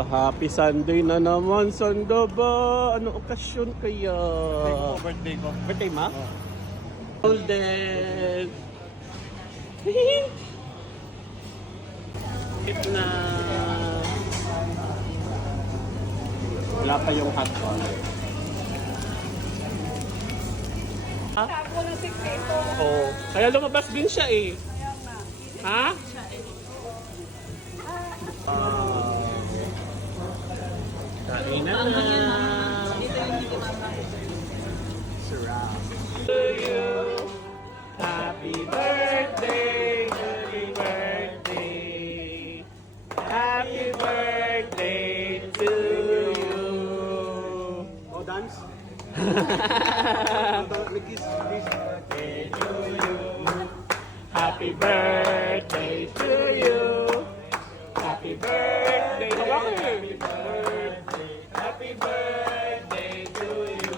Pa-happy Sunday na naman, Sanda ba? Anong okasyon kaya? Birthday ko. Birthday ma? Oh. Golden! Hit na! Wala pa yung hot dog. Ha? Ako ng 6 ito. Oo. Kaya lumabas din siya eh. Ha? Kain na na. Sarap. To you. Happy birthday. Happy birthday. Happy birthday to you. Oh, dance? Kiss. Happy birthday to you. Happy birthday. Happy birthday. Happy birthday to you.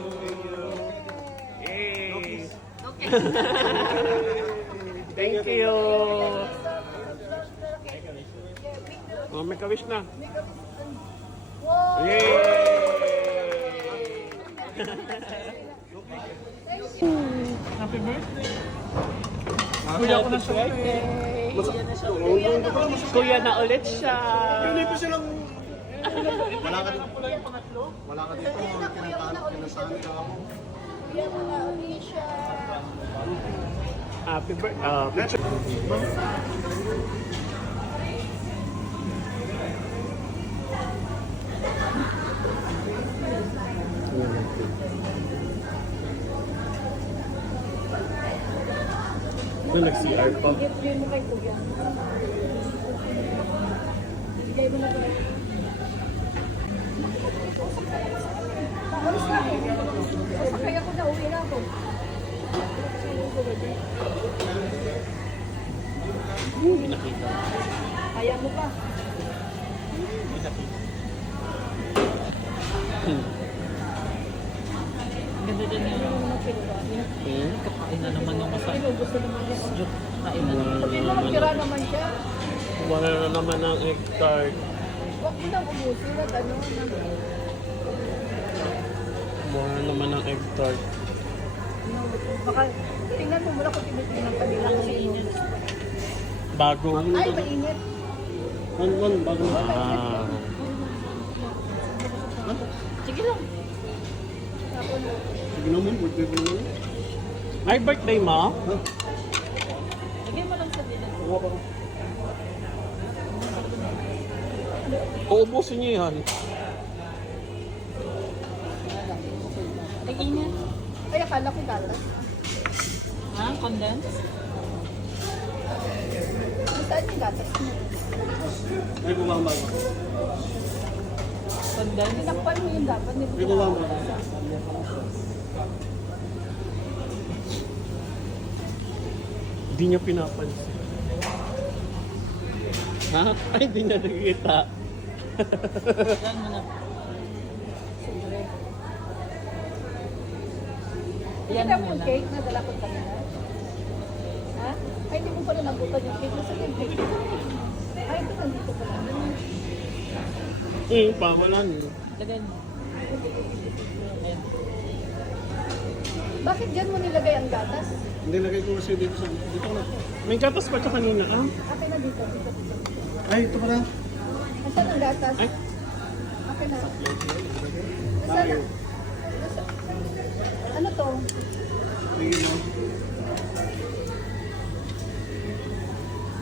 Yay. Okay. Thank you. Oh, may kawish na. Wow! Yay. Happy birthday. Kuya ko na siya. Kuya na ulit siya. Hindi pa silang... Wala ka dito. Wala ka dito. Kinasali ka ako. Kuya mo na Alicia. Happy birthday. Nag-CR pa. Bigay mo kay Kuya. Bigay mo na kay Kuya. Alis na ako. Sakay ako na, uwi na ako. Hindi nakita. Kaya mo pa. Hindi nakita. Ganda din yun. Kapain na naman yung masaya. Gusto naman niya. Kain na naman. Sabi mo, magtira naman siya. Wala na naman ang egg tart. Huwag mo nang ubusin at ano. Wala naman ang egg tart. Baka, tingnan mo muna kung tinitingnan pa nila kung init. Bago. Ay, mainit. Bago na. Wow. Sige lang. Sige naman, birthday ko naman. Ay, birthday mo? Lagay mo lang sa dilan. Kuha pa ko. Uubusin niyo yan. Nag-init. Ay, akala ko gatas. Ha? Condense? Saan yung gatas mo? Ay, bumama ko. Condense? Tinakpan mo yung dapat. Ay, bumama ko. Hindi niya pinapansin. Ha? Ay, hindi niya nakikita. Yan mo na. Yan Kita mo mo yung na. cake na dala ko kanina? Ha? Ay, hindi mo pala nabutan yung cake. Nasa yung cake? Ay, ito nandito pala. Pawalan. Lagay mo. Ayan. Bakit dyan mo nilagay ang gatas? Hindi, lagay ko kasi dito sa... Dito ko na. May gatas pa siya kanina, ah? Akin na dito. Ay, ito pala. Nasaan ang gatas? Ay. Akin na. Nasaan na? Ano to? Sige mo.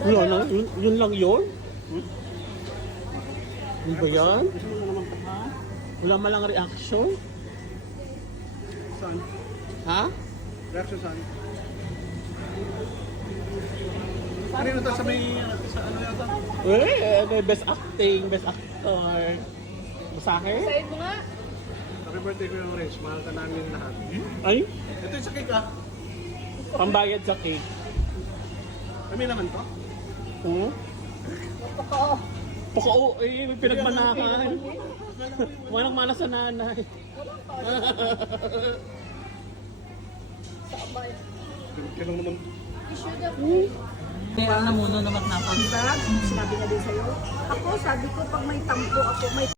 Wala na, yun lang yun? Yun ba yan? Gusto mo na naman pa. Wala malang reaction? Saan? Ha? Reaction saan? Kanina to sa may... Sa ano yata? Best acting, best actor. Masahe? Sa'yo mo nga. Happy birthday ko yung Rich. Mahal ka namin lahat. Ay, Ito yung sa cake ah. pambayad sa cake. Kami naman to. Oo. Pakao, may pinagmanahan. Walang mana sa nanay. Sabay. Kailang naman. Issue na. Kaya na muna naman napon. Diba? Sinabi na din sa'yo. Ako, sabi ko, pag may tampo ako, may